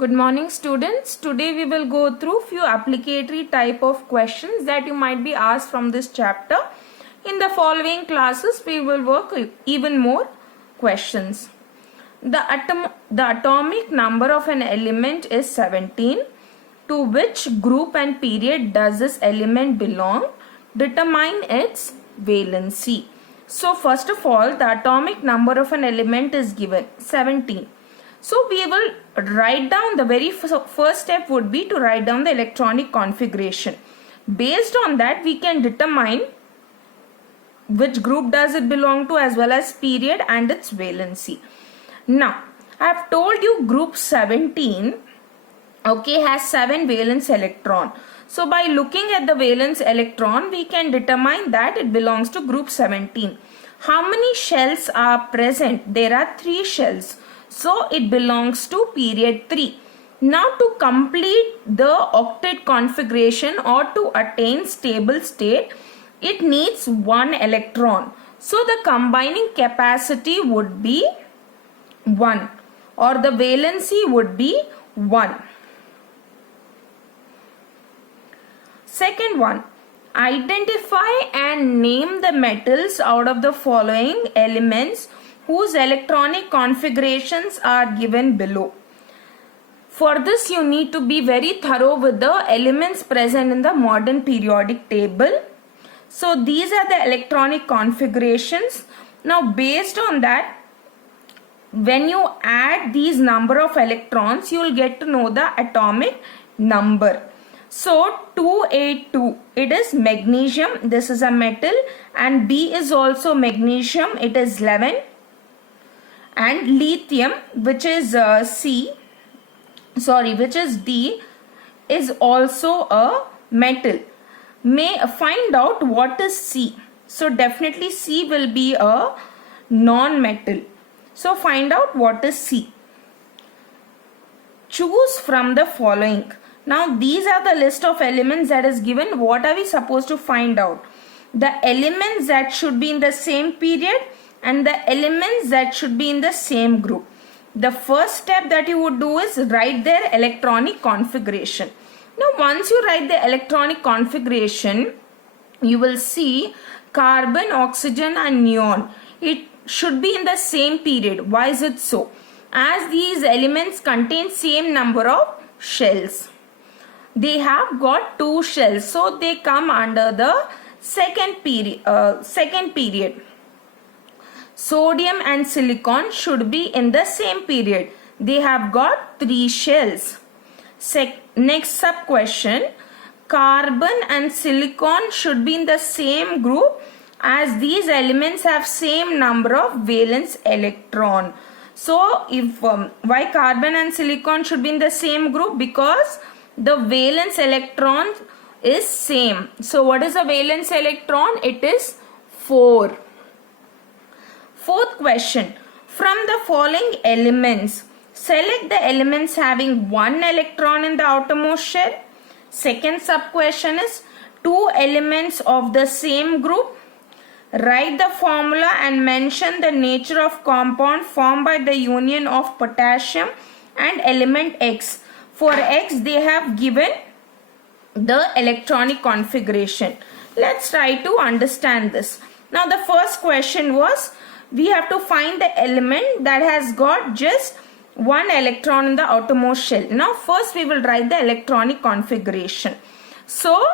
Good morning students. Today we will go through few applicatory type of questions that you might be asked from this chapter. In the following classes we will work even more questions. The atomic number of an element is 17. To which group and period does this element belong? Determine its valency. So first of all, the atomic number of an element is given 17. So we will write down, the very first step would be to write down the electronic configuration. Based on that we can determine which group does it belong to as well as period and its valency. Now I have told you group 17 has 7 valence electron. So by looking at the valence electron we can determine that it belongs to group 17. How many shells are present? There are 3 shells. So it belongs to period 3. Now to complete the octet configuration or to attain stable state, it needs 1 electron. So the combining capacity would be 1 or the valency would be 1. Second one, identify and name the metals out of the following elements whose electronic configurations are given below. For this you need to be very thorough with the elements present in the modern periodic table. So these are the electronic configurations. Now based on that, when you add these number of electrons, you will get to know the atomic number. So 282, it is magnesium, this is a metal, and B is also magnesium, it is 11. And lithium, which is which is D, is also a metal. May find out what is C. So definitely C will be a non-metal. So find out what is C. Choose from the following. Now these are the list of elements that is given. What are we supposed to find out? The elements that should be in the same period and the elements that should be in the same group. The first step that you would do is write their electronic configuration. Now once you write the electronic configuration, you will see carbon, oxygen and neon. It should be in the same period. Why is it so? As these elements contain same number of shells. They have got 2 shells, so they come under the second period. Sodium and silicon should be in the same period. They have got 3 shells. Next sub question. Carbon and silicon should be in the same group as these elements have same number of valence electron. So if why carbon and silicon should be in the same group? Because the valence electron is same. So what is a valence electron? It is 4. Fourth question, from the following elements, select the elements having 1 electron in the outermost shell. Second sub question is 2 elements of the same group. Write the formula and mention the nature of compound formed by the union of potassium and element X. For X they have given the electronic configuration. Let's try to understand this. Now the first question was, we have to find the element that has got just 1 electron in the outermost shell. Now first we will write the electronic configuration. So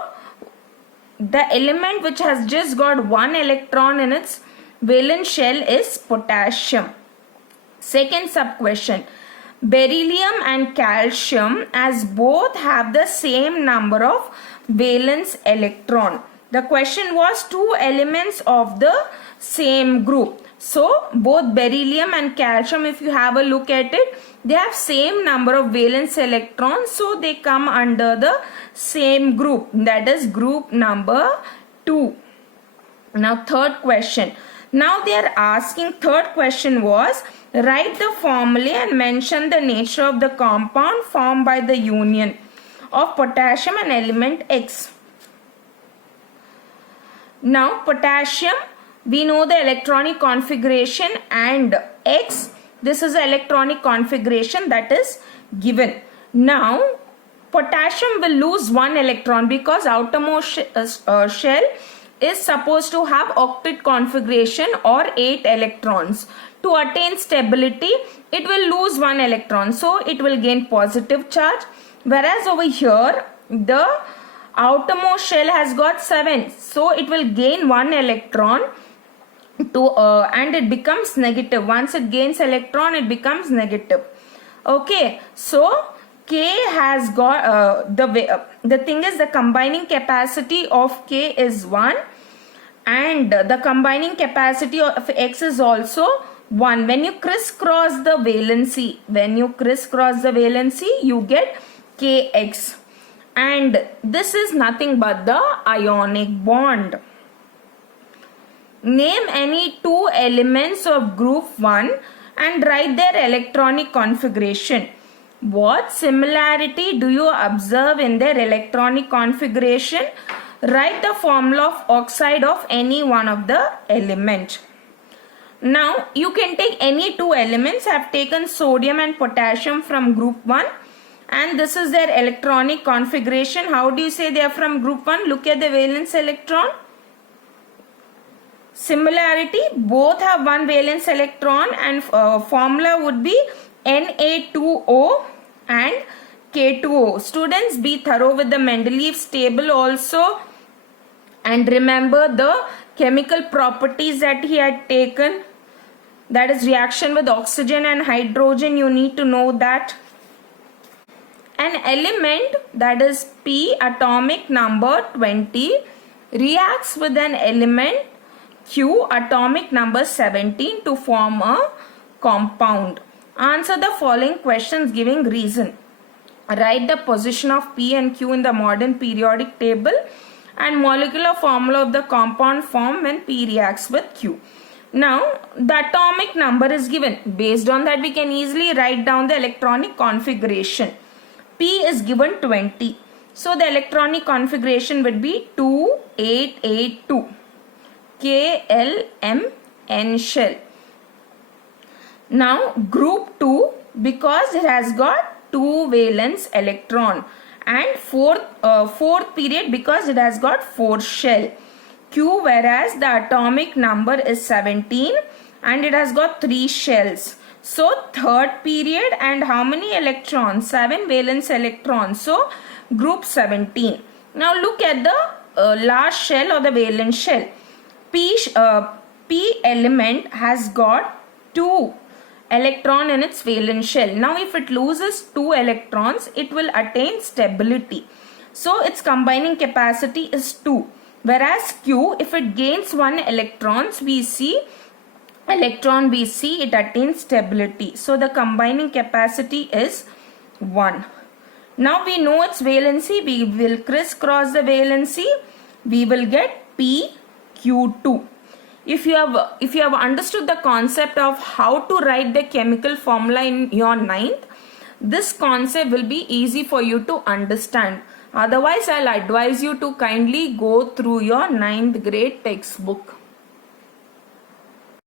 the element which has just got 1 electron in its valence shell is potassium. Second sub question, beryllium and calcium, as both have the same number of valence electron. The question was 2 elements of the same group. So both beryllium and calcium, if you have a look at it, they have same number of valence electrons, so they come under the same group, that is group number 2. Now third question. Now they are asking, third question was, write the formula and mention the nature of the compound formed by the union of potassium and element X. Now potassium, we know the electronic configuration, and X, this is the electronic configuration that is given. Now potassium will lose one electron because outermost shell is supposed to have octet configuration or 8 electrons. To attain stability, it will lose one electron, so it will gain positive charge, whereas over here the outermost shell has got 7, so it will gain one electron to and it becomes negative. Once it gains electron, it becomes negative. Okay, so K has got the thing is, the combining capacity of K is 1 and the combining capacity of X is also 1. When you crisscross the valency, you get Kx, and this is nothing but the ionic bond. Name any two elements of group 1 and write their electronic configuration. What similarity do you observe in their electronic configuration? Write the formula of oxide of any one of the element. Now you can take any two elements. I have taken sodium and potassium from group 1 and this is their electronic configuration. How do you say they are from group 1? Look at the valence electron. Similarity, both have one valence electron and formula would be Na2O and K2O. Students, be thorough with the Mendeleev's table also and remember the chemical properties that he had taken. That is reaction with oxygen and hydrogen. You need to know that. An element, that is P, atomic number 20, reacts with an element Q, atomic number 17 to form a compound. Answer the following questions giving reason. Write the position of P and Q in the modern periodic table and molecular formula of the compound formed when P reacts with Q. Now the atomic number is given. Based on that we can easily write down the electronic configuration. P is given 20. So the electronic configuration would be 2882. KLMN shell. Now group 2, because it has got 2 valence electron, and fourth period because it has got 4 shell. Q, whereas the atomic number is 17 and it has got 3 shells. So third period, and how many electrons? 7 valence electrons. So group 17. Now look at the last shell or the valence shell. P element has got 2 electron in its valence shell. Now if it loses 2 electrons, it will attain stability. So its combining capacity is 2. Whereas Q, if it gains 1 electron, we see it attains stability. So the combining capacity is 1. Now we know its valency. We will crisscross the valency. We will get PQ2. If you have understood the concept of how to write the chemical formula in your 9th, this concept will be easy for you to understand. Otherwise, I'll advise you to kindly go through your 9th grade textbook.